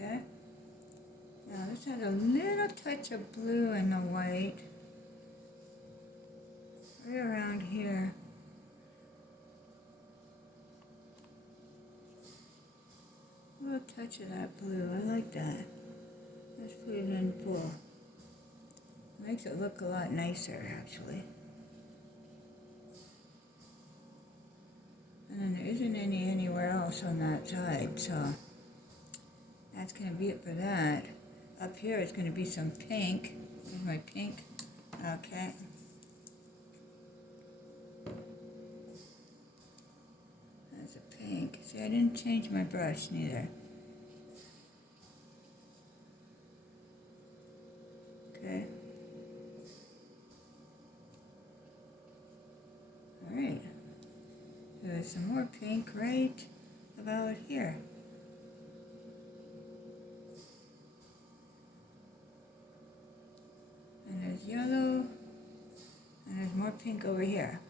Okay. Now this has a little touch of blue in the white. Right around here. A little touch of that blue. I like that. Let's put it in full. Makes it look a lot nicer, actually. And then there isn't any anywhere else on that side, so that's going to be it for that. Up here is going to be some pink. Here's my pink. Okay. That's a pink. See, I didn't change my brush neither. Okay. Alright. There's some more pink right about here. And there's yellow. And there's more pink over here.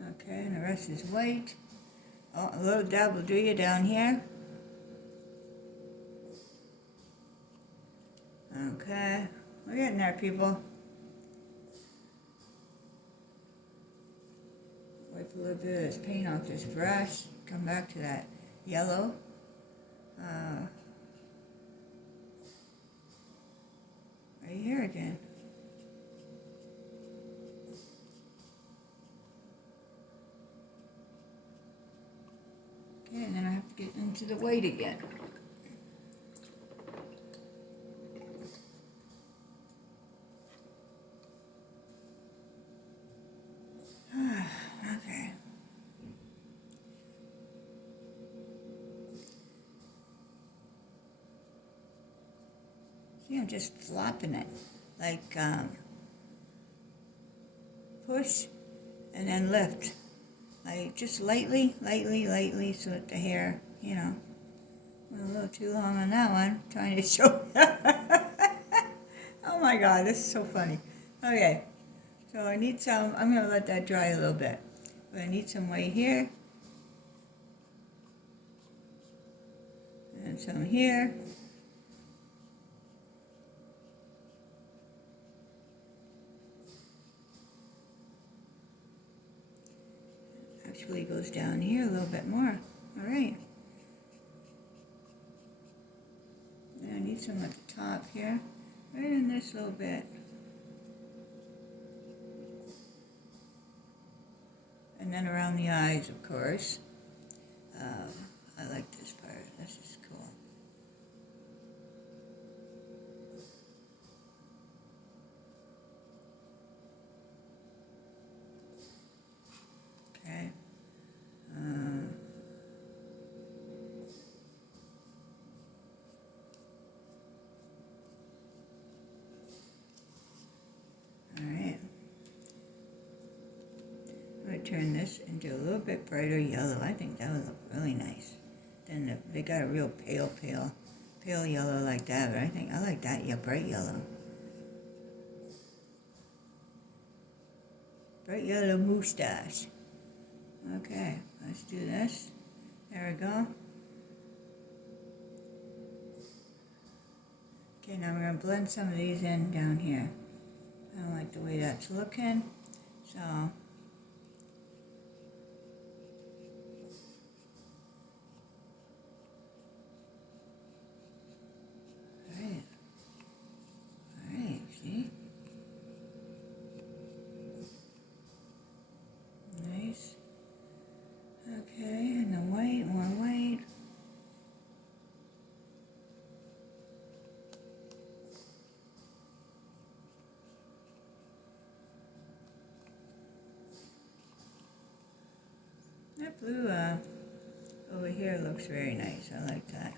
Okay, and the rest is white. Oh, a little dab will do you down here. Okay, we're getting there, people. Wipe a little bit of this paint off this brush. Come back to that yellow. Right here again. Okay, and then I have to get into the white again. Okay. See, I'm just flopping it. Like, push and then lift. Like, just lightly, so that the hair, you know. Went a little too long on that one, trying to show. Oh my God, this is so funny. Okay, so I need some, I'm going to let that dry a little bit. But I need some white here. And some here. Actually goes down here a little bit more. All right. And I need some at the top here. Right in this little bit. And then around the eyes, of course. I like this part. This is cool. Okay. Alright. I'm going to turn this into a little bit brighter yellow. I think that would look really nice. Then they got a real pale yellow like that, but I think I like that, yeah, bright yellow. Bright yellow moustache. Okay, let's do this. There we go. Okay, now we're going to blend some of these in down here. I don't like the way that's looking, so alright, see? Nice. Okay, and the white, more white. That blue over here looks very nice. I like that.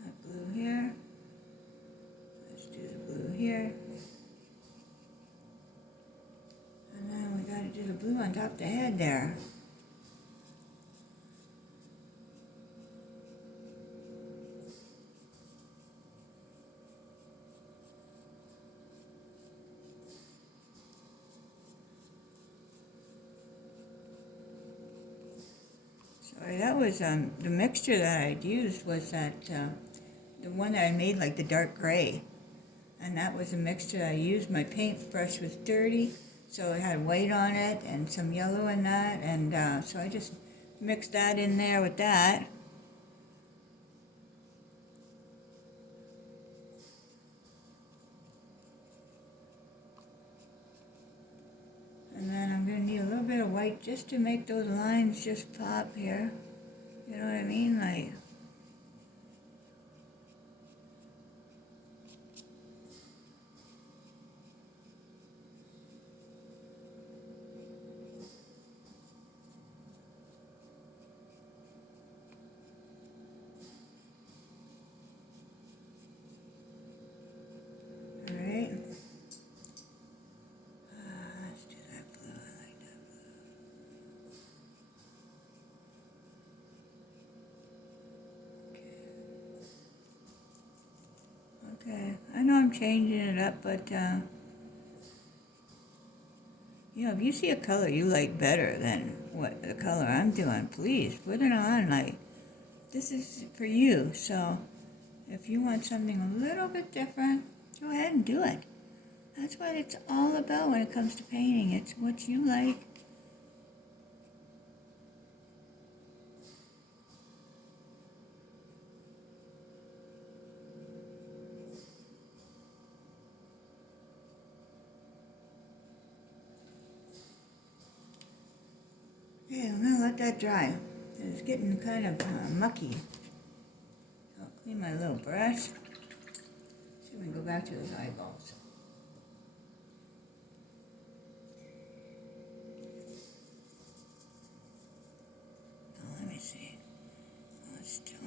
That blue here. Let's do the blue here. And then we got to do the blue on top of the head there. Sorry, that was the mixture that I'd used was that the one that I made like the dark gray, and that was a mixture I used. My paintbrush was dirty, so it had white on it and some yellow in that, and so I just mixed that in there with that. And then I'm going to need a little bit of white just to make those lines just pop here. You know what I mean? Like, alright. Let's do that blue. I like that blue. Okay. I know I'm changing it up, but you know, if you see a color you like better than what the color I'm doing, please put it on. Like, this is for you. So if you want something a little bit different, go ahead and do it. That's what it's all about when it comes to painting. It's what you like. Okay, I'm going to let that dry. It's getting kind of mucky. So I'll clean my little brush. See if we can go back to those eyeballs. Oh, let me see. Oh, it's still.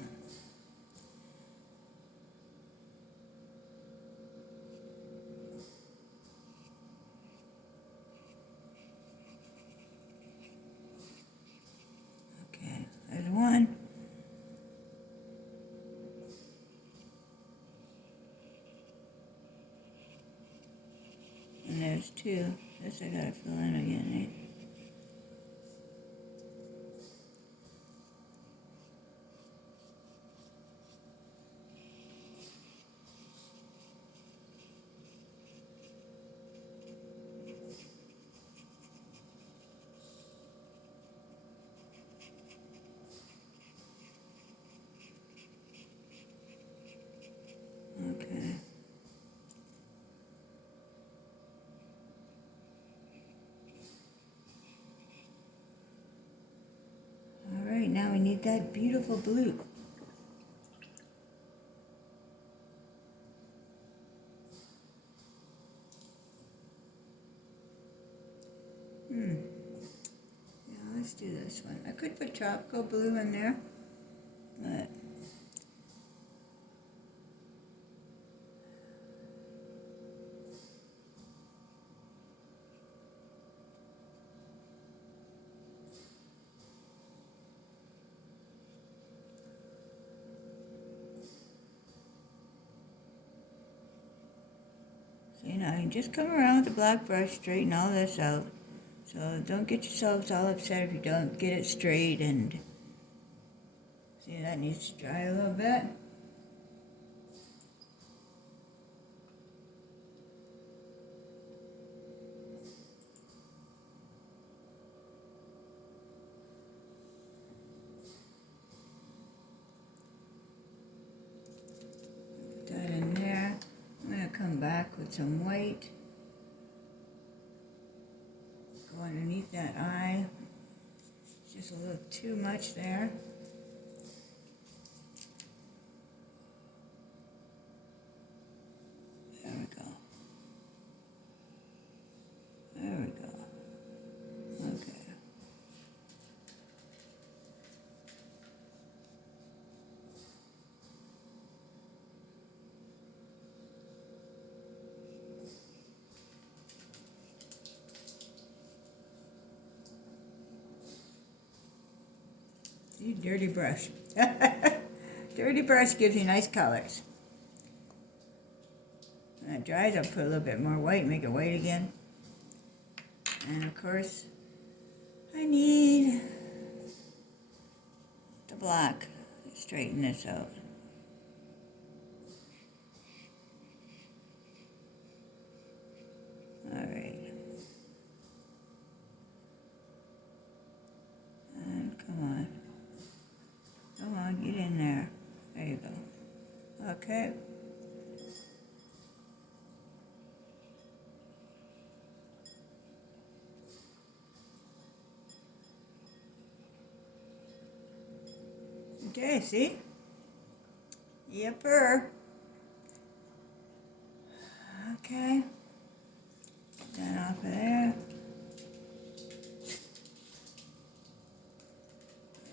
Okay, there's one. And there's two. This I gotta fill in again, eh? Okay. Alright, now we need that beautiful blue. Yeah, let's do this one. I could put tropical blue in there, but you know, you just come around with the black brush, straighten all this out. So don't get yourselves all upset if you don't get it straight, and see, that needs to dry a little bit. Put that in there. I'm going to come back with some white. Go underneath that eye. It's just a little too much there. There we go. There we go. Okay. See, dirty brush. Dirty brush gives you nice colors. When it dries, I'll put a little bit more white, make it white again. And of course, I need the black to straighten this out. Alright. And come on. Come on, get in there. There you go. Okay. Okay, see? Yepper. Okay. Get that off of there.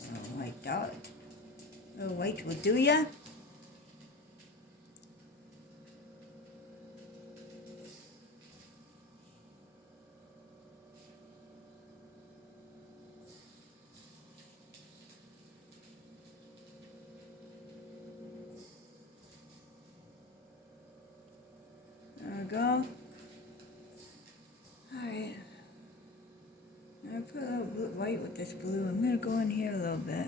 Oh, white dot. Oh, white will do ya. There we go. Alright. Now I put a little blue, white with this blue. I'm going to go in here a little bit.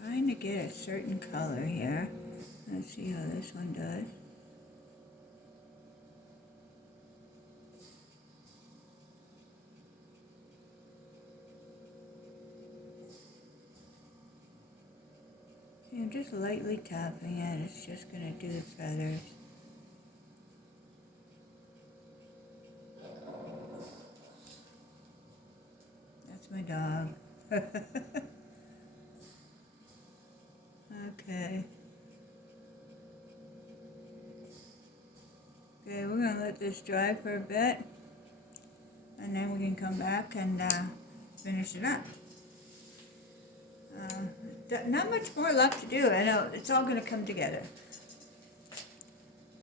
Trying to get a certain color here. Let's see how this one does. See, I'm just lightly tapping it. It's just going to do the feathers. That's my dog. Okay. Okay, we're going to let this dry for a bit. And then we can come back and finish it up. Not much more left to do. I know it's all going to come together.